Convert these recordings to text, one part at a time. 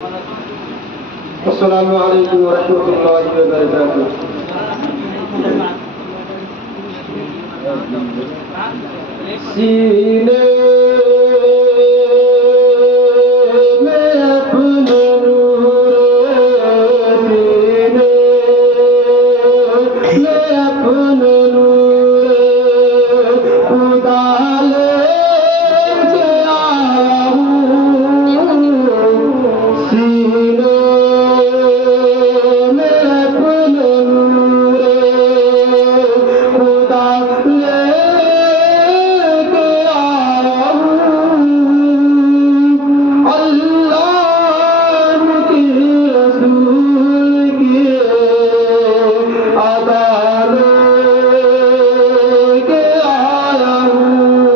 السلام علیکم ورحمۃ اللہ وبرکاتہ۔ سینے میں اپنے نور، سینے میں اپنے نور خدا لے کے آیا ہوں، سینے میں اپنے نور خدا لے کے آیا ہوں، اللہ کی رسول کی ادا لے کے آیا ہوں،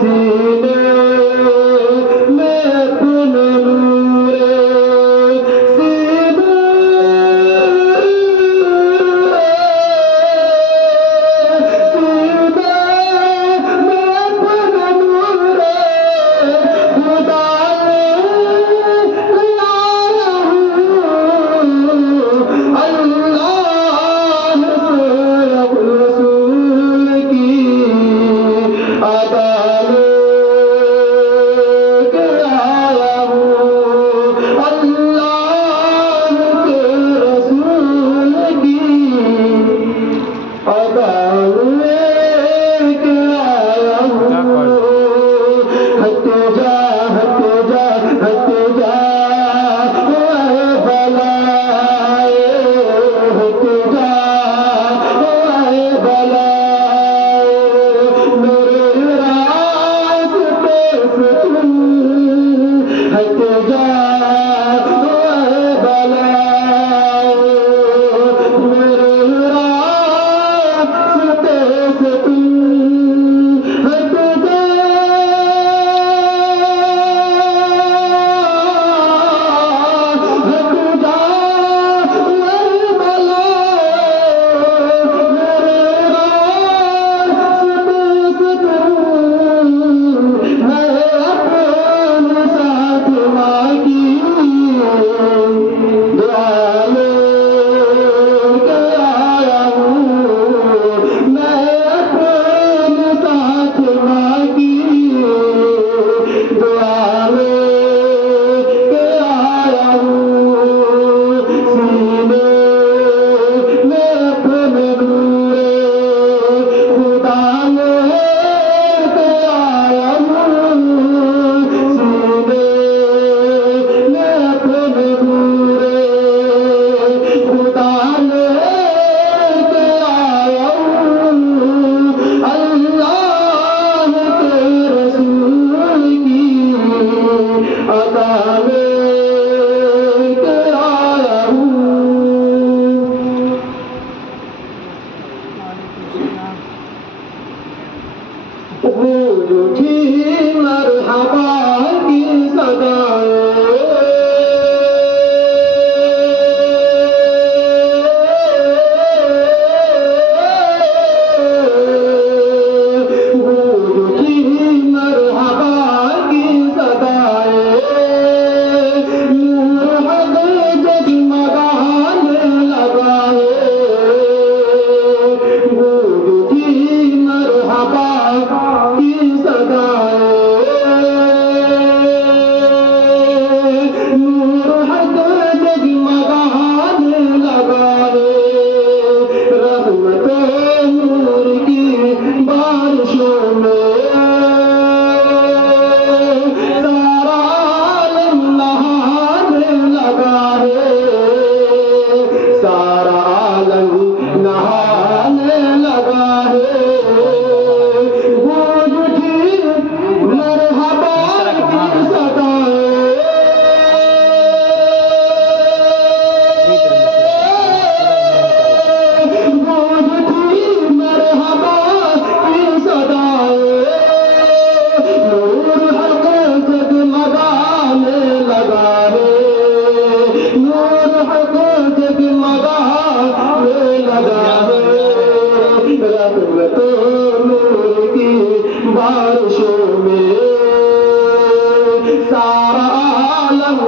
سینے میں اپنے نور، سینے بارشوں میں سارا عالم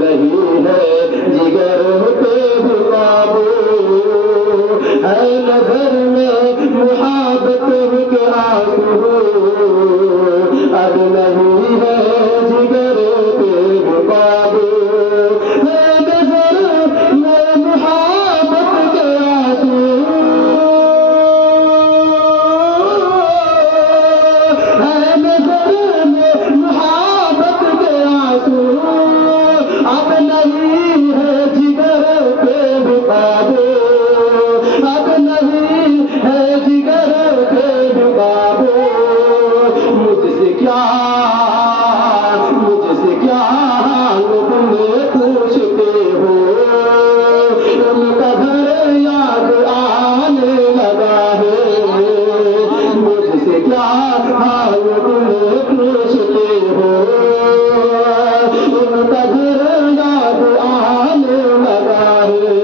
نہیں ہے جگر پہ بھی قابو، ہے نظر میں محبت کے آنسو، اب نہیں ہے جگر پہ بھی قابو، ہے نظر میں محبت کے آنسو، ہے نظر میں محبت کے آنسو، اب نہیں ہے جگر پہ بھی قابو، اب نہیں ہے جگر پہ بھی قابو، مجھ سے کیا تم پوچھتے ہو، ان کا گھر یاد آنے لگا ہے، مجھ سے کیا حال تم پوچھتے ہو، ان کا گھر یاد آنے لگا ہے،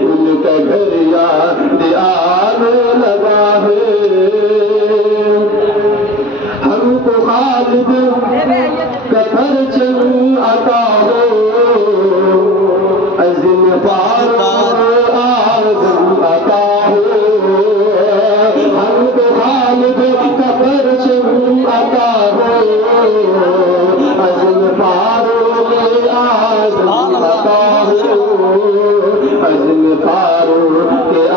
ان کا گھر یاد آنے لگا ہے، ہم کو خالد کا پرچم عطا ہو، عزم فاروق اعظم عطا ہو، ہم کو خالد کا پرچم عطا ہو، عزم فاروق اعظم عطا ہو، عزم فاروق